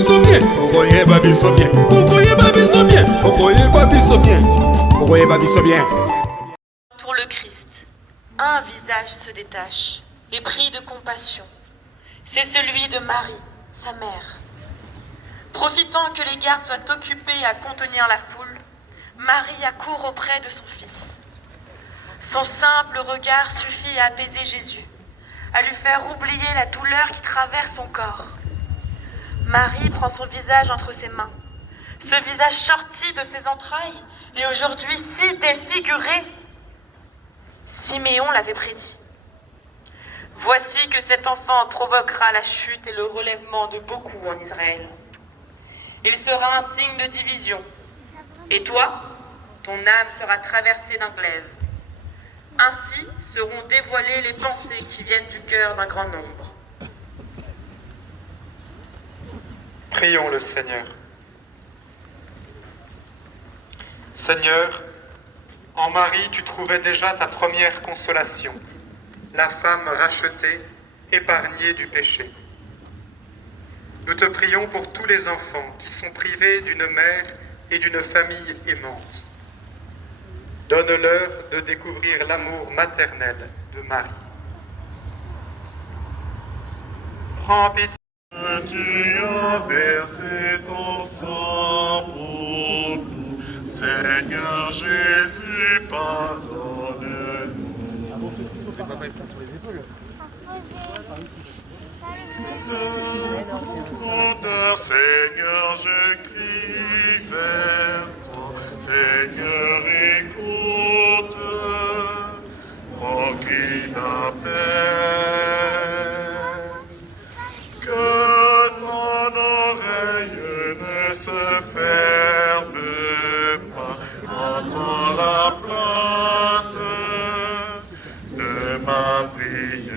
biso bien. Okoyeba biso bien. Okoyeba biso bien. Okoyeba biso bien. Okoyeba biso bien. Pour le Christ, un visage se détache, épris de compassion. C'est celui de Marie, sa mère. Profitant que les gardes soient occupés à contenir la foule, Marie accourt auprès de son fils. Son simple regard suffit à apaiser Jésus, à lui faire oublier la douleur qui traverse son corps. Marie prend son visage entre ses mains, ce visage sorti de ses entrailles et aujourd'hui si défiguré. Siméon l'avait prédit. Voici que cet enfant provoquera la chute et le relèvement de beaucoup en Israël. Il sera un signe de division. Et toi, ton âme sera traversée d'un glaive. Ainsi seront dévoilées les pensées qui viennent du cœur d'un grand nombre. Prions le Seigneur. Seigneur, en Marie, tu trouvais déjà ta première consolation, la femme rachetée, épargnée du péché. Nous te prions pour tous les enfants qui sont privés d'une mère et d'une famille aimante. Donne-leur de découvrir l'amour maternel de Marie. Prends pitié. Tu as versé ton sang pour nous, Seigneur Jésus, pardonne-nous. Seigneur, je crie vers toi, Seigneur, écoute mon cri d'appel. Que ton oreille ne se ferme pas, entends la plainte de ma prière.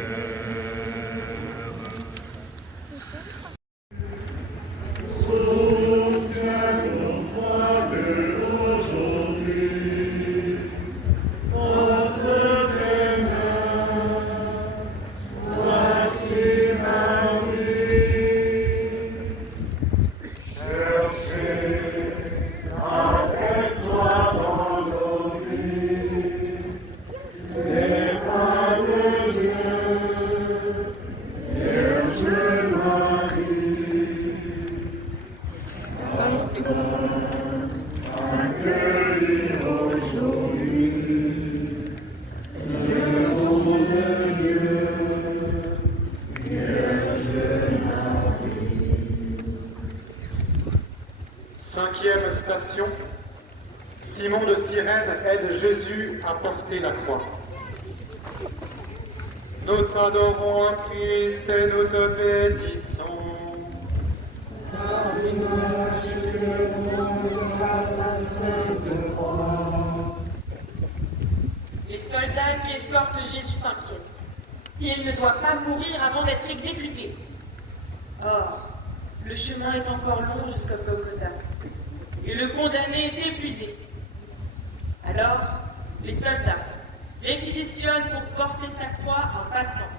Cinquième station, Simon de Cyrène aide Jésus à porter la croix. Nous t'adorons, Christ, et nous te bénissons. Les soldats qui escortent Jésus s'inquiètent. Il ne doit pas mourir avant d'être exécuté. Or, le chemin est encore long jusqu'au Golgotha, et le condamné est épuisé. Alors, les soldats réquisitionnent pour porter sa croix en passant.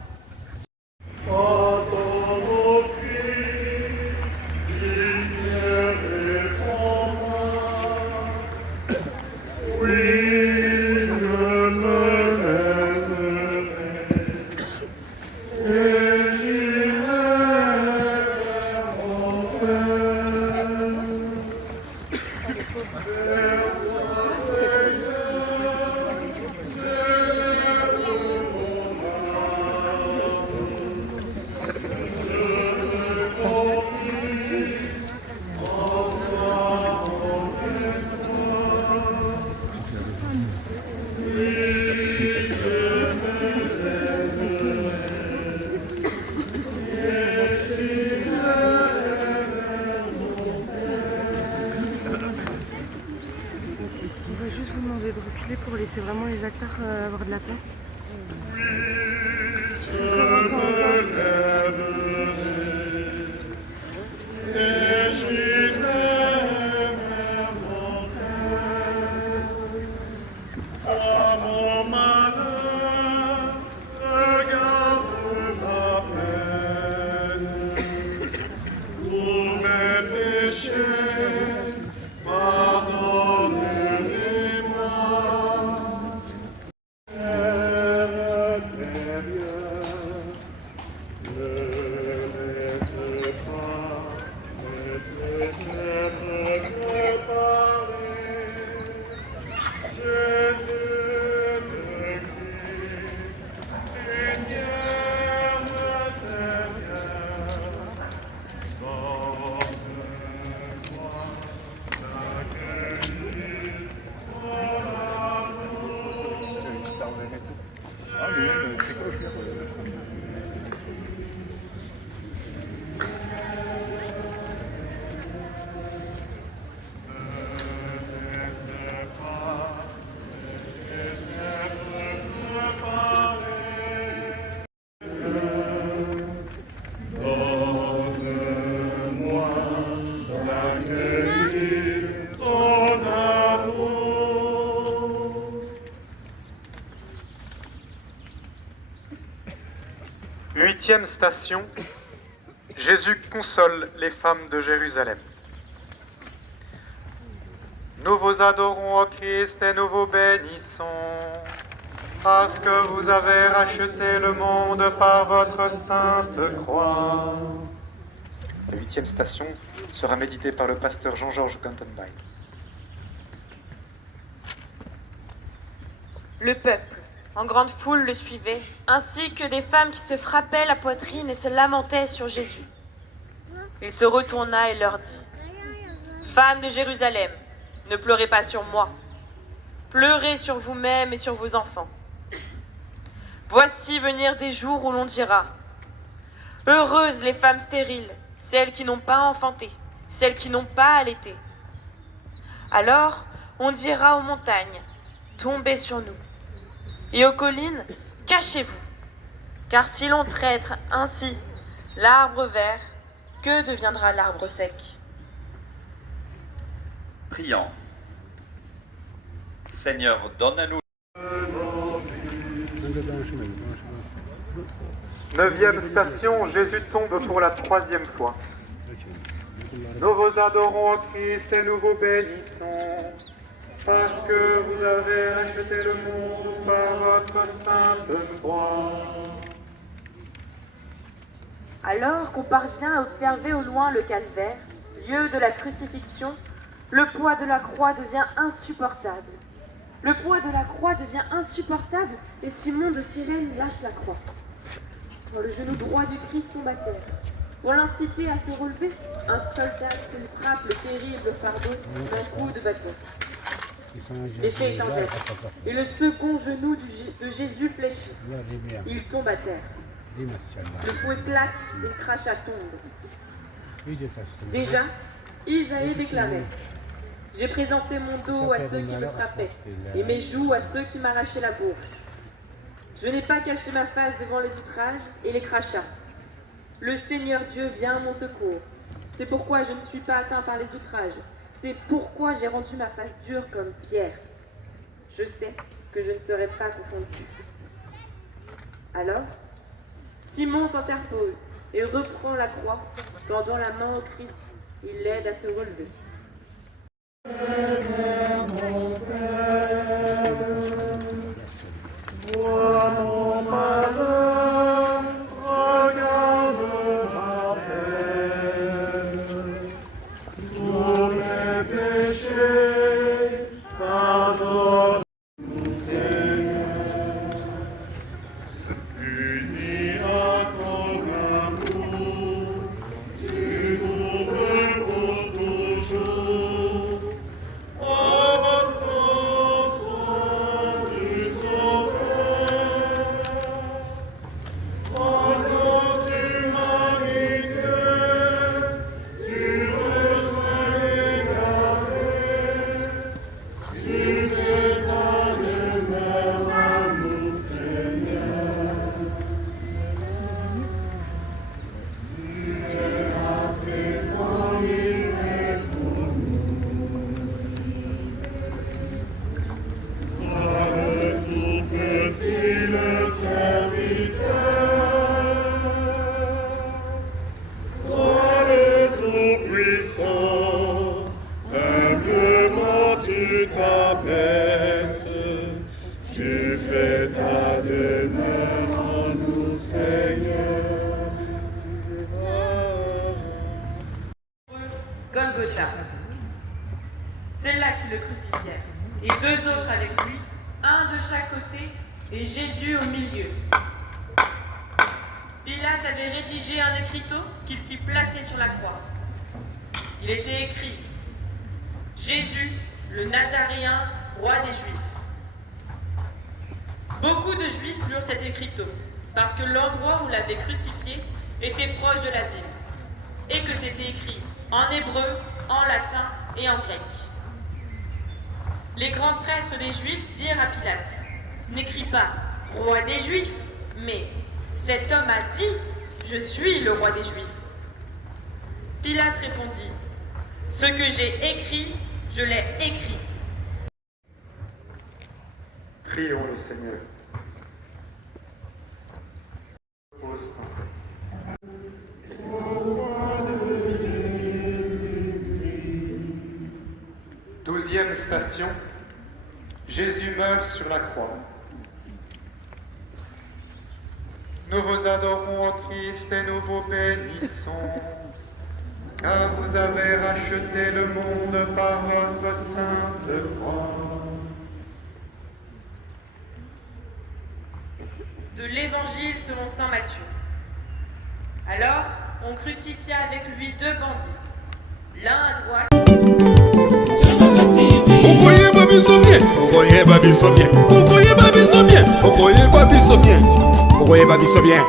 On va juste vous demander de reculer pour laisser vraiment les acteurs avoir de la place. Regarde ma peine, péchés, pardonne-les-moi. Père intérieur, ne laisse pas mes péchés me préparer. Jésus le Christ, lumière intérieure, donne-moi d'accueillir ton Donne-moi d'accueillir ton amour. Huitième station, Jésus console les femmes de Jérusalem. Nous vous adorons, ô Christ, et nous vous bénissons, parce que vous avez racheté le monde par votre sainte croix. La huitième station sera méditée par le pasteur Jean-Georges Gantenbein. Le peuple, en grande foule, le suivait, ainsi que des femmes qui se frappaient la poitrine et se lamentaient sur Jésus. Il se retourna et leur dit : Femmes de Jérusalem, ne pleurez pas sur moi. Pleurez sur vous-mêmes et sur vos enfants. Voici venir des jours où l'on dira : Heureuses les femmes stériles, celles qui n'ont pas enfanté, celles qui n'ont pas allaité. Alors on dira aux montagnes : Tombez sur nous. Et aux collines, cachez-vous. Car si l'on traite ainsi l'arbre vert, que deviendra l'arbre sec ? Prions. Seigneur, donne-nous. Neuvième station, Jésus tombe pour la troisième fois. Nous vous adorons, ô Christ, et nous vous bénissons, parce que vous avez racheté le monde par votre sainte croix. Alors qu'on parvient à observer au loin le calvaire, lieu de la crucifixion, le poids de la croix devient insupportable. Le poids de la croix devient insupportable et Simon de Cyrène lâche la croix. Quand le genou droit du Christ tombe à terre, pour l'inciter à se relever, un soldat lui frappe le terrible fardeau d'un coup de bâton. L'effet est inverse, et le second genou de Jésus fléchit. Il tombe à terre. Le fouet claque et le crachat tombe. Déjà, Isaïe déclarait : J'ai présenté mon dos à ceux qui me frappaient, et mes joues à ceux qui m'arrachaient la bourse. Je n'ai pas caché ma face devant les outrages et les crachats. Le Seigneur Dieu vient à mon secours. C'est pourquoi je ne suis pas atteint par les outrages. C'est pourquoi j'ai rendu ma face dure comme pierre. Je sais que je ne serai pas confondu. Alors, Simon s'interpose et reprend la croix, tendant la main au Christ. Il l'aide à se relever. Vois mon malheur, regarde ma peine. Tous mes péchés, pardonne-nous, Seigneur. Unis à ton amour, tu nous veux pour toujours. Instance du Sauveur, Golgotha. C'est là qu'ils le crucifièrent, et 2 autres avec lui, un de chaque côté, et Jésus au milieu. Pilate avait rédigé un écriteau qu'il fit placer sur la croix. Il était écrit « Jésus, le Nazaréen, roi des Juifs ». Beaucoup de Juifs lurent cet écriteau, parce que l'endroit où l'avait crucifié était proche de la ville, et que c'était écrit en hébreu, en latin et en grec. Les grands prêtres des Juifs dirent à Pilate, « N'écris pas « roi des Juifs », mais « cet homme a dit « Je suis le roi des Juifs ». Pilate répondit, « Ce que j'ai écrit, je l'ai écrit. » Prions le Seigneur. Repose en paix. 12e station. Jésus meurt sur la croix. Nous vous adorons, ô Christ, et nous vous bénissons, car vous avez racheté le monde par votre sainte croix. De l'Évangile selon saint Matthieu. Alors, on crucifia avec lui 2 bandits, l'un à droite. Okoyeba biso bien, okoyeba biso bien, okoyeba biso bien, okoyeba biso bien, okoyeba biso bien.